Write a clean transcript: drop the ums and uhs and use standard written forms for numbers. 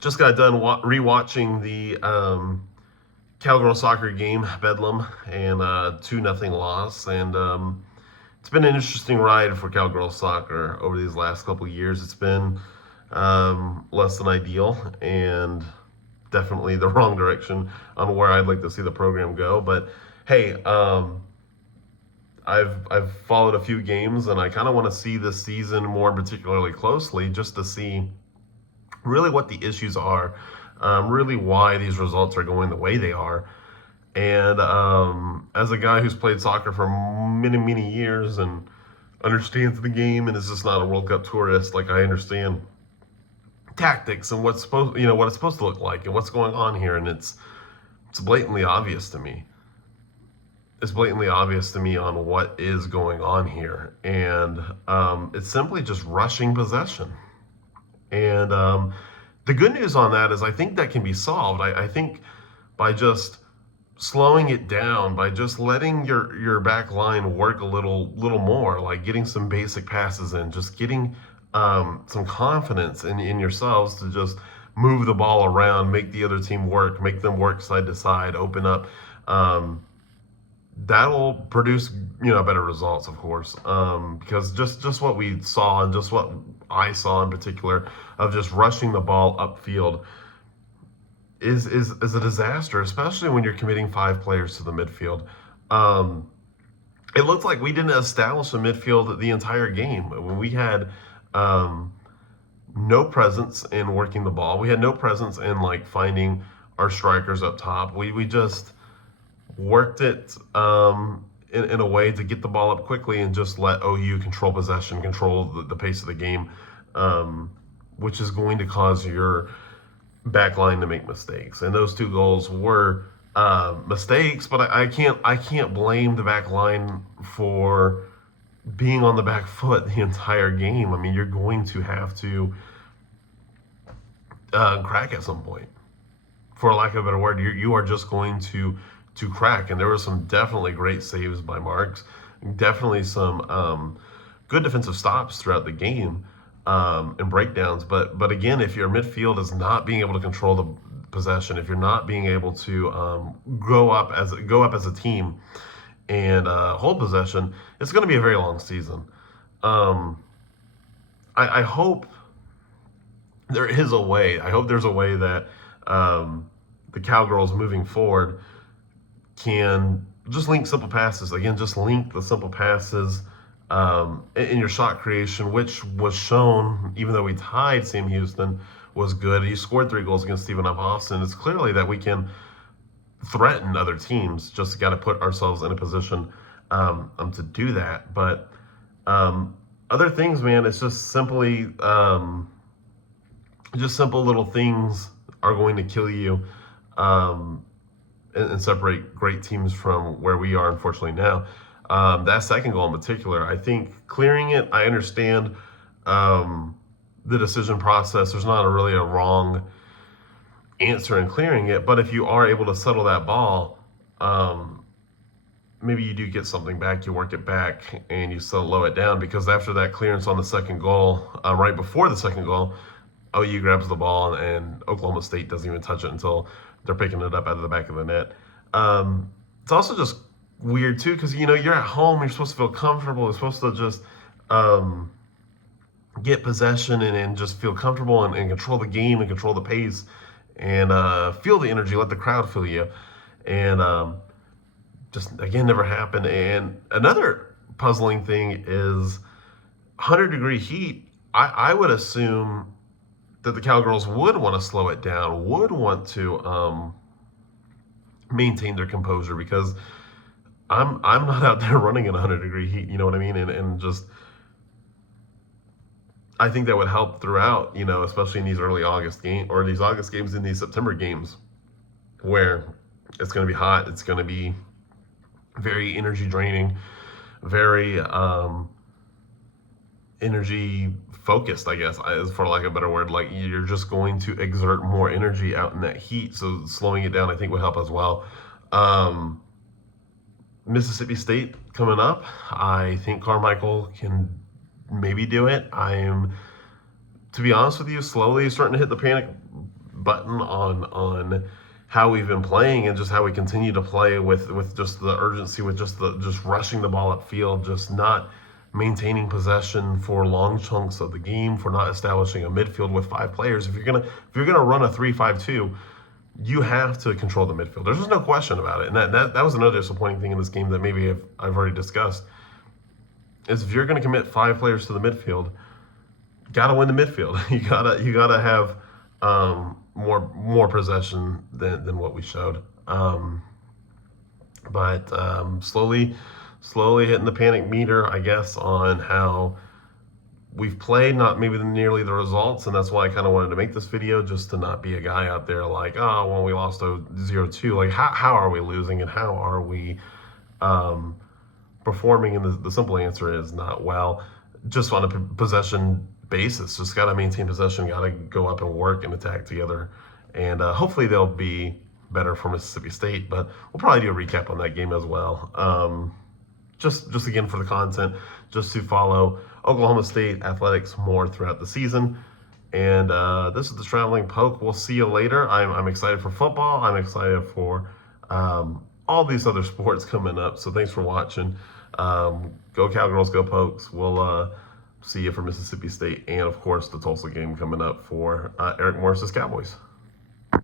Just got done rewatching the Cowgirl soccer game, Bedlam, and 2-0 loss. And it's been an interesting ride for Cowgirl soccer over these last couple of years. It's been less than ideal and definitely the wrong direction on where I'd like to see the program go. But hey, I've followed a few games, and I kind of want to see this season more particularly closely, just to see really what the issues are, really why these results are going the way they are. And as a guy who's played soccer for many, many years and understands the game and is just not a World Cup tourist, like I understand tactics and what's supposed, what it's supposed to look like and what's going on here, and it's blatantly obvious to me. It's blatantly obvious to me on what is going on here, and it's simply just rushing possession. And the good news on that is I think that can be solved. I think by just slowing it down, by just letting your back line work a little more, like getting some basic passes in, just getting some confidence in yourselves to just move the ball around, make the other team work, make them work side to side, open up. That'll produce better results, of course, because just what we saw and just what I saw in particular of just rushing the ball upfield is a disaster, especially when you're committing 5 players to the midfield. It looked like we didn't establish a midfield the entire game. When we had no presence in working the ball, we had no presence in like finding our strikers up top. We just worked it in a way to get the ball up quickly and just let OU control possession, control the pace of the game, which is going to cause your back line to make mistakes. And those 2 goals were mistakes, but I can't blame the back line for being on the back foot the entire game. I mean, you're going to have to crack at some point. For lack of a better word, you are just going to crack. And there were some definitely great saves by Marks, definitely some good defensive stops throughout the game, and breakdowns. But again, if your midfield is not being able to control the possession, if you're not being able to go up as a team and hold possession, it's going to be a very long season. I hope there is a way. I hope there's a way that the Cowgirls moving forward can just link simple passes. Again, just link the simple passes in your shot creation, which was shown, even though we tied Sam Houston, was good. He scored 3 goals against Stephen F. Austin. It's clearly that we can threaten other teams. Just got to put ourselves in a position to do that. But other things, man, it's just simply just simple little things are going to kill you. And separate great teams from where we are, unfortunately, now. That second goal in particular, I think clearing it, I understand the decision process. There's not really a wrong answer in clearing it, but if you are able to settle that ball, maybe you do get something back, you work it back, and you slow it down, because after that clearance on the second goal, right before the second goal, OU grabs the ball, and Oklahoma State doesn't even touch it until they're picking it up out of the back of the net. It's also just weird, too, because, you're at home. You're supposed to feel comfortable. You're supposed to just get possession and just feel comfortable and control the game and control the pace and feel the energy, let the crowd feel you. And just, again, never happened. And another puzzling thing is 100-degree heat. I would assume that the Cowgirls would want to slow it down, would want to maintain their composure, because I'm not out there running in 100-degree heat, you know what I mean? And just, I think that would help throughout, especially in these early August games, or these August games and these September games, where it's going to be hot, it's going to be very energy draining, very energy focused, I guess, for lack of a better word. Like, you're just going to exert more energy out in that heat, so slowing it down, I think, would help as well. Mississippi State coming up. I think Carmichael can maybe do it. I am, to be honest with you, slowly starting to hit the panic button on how we've been playing and just how we continue to play with just the urgency, with just rushing the ball upfield, just not maintaining possession for long chunks of the game, for not establishing a midfield with 5 players. If you're gonna run a 3-5-2, you have to control the midfield. There's just no question about it. And that was another disappointing thing in this game that maybe I've already discussed. Is if you're going to commit 5 players to the midfield, gotta win the midfield. You gotta have more possession than what we showed. But slowly hitting the panic meter, I guess, on how we've played, not maybe nearly the results, and that's why I kind of wanted to make this video, just to not be a guy out there like, oh, well, we lost 0-2. Like, how are we losing, and how are we performing? And the simple answer is not well. Just on a possession basis, just got to maintain possession, got to go up and work and attack together, and hopefully they'll be better for Mississippi State. But we'll probably do a recap on that game as well. Just again for the content, just to follow Oklahoma State athletics more throughout the season. And this is the Traveling Poke. We'll see you later. I'm excited for football. I'm excited for all these other sports coming up. So thanks for watching. Go Cowgirls, go Pokes. We'll see you for Mississippi State, and of course the Tulsa game coming up for Eric Morris's Cowboys.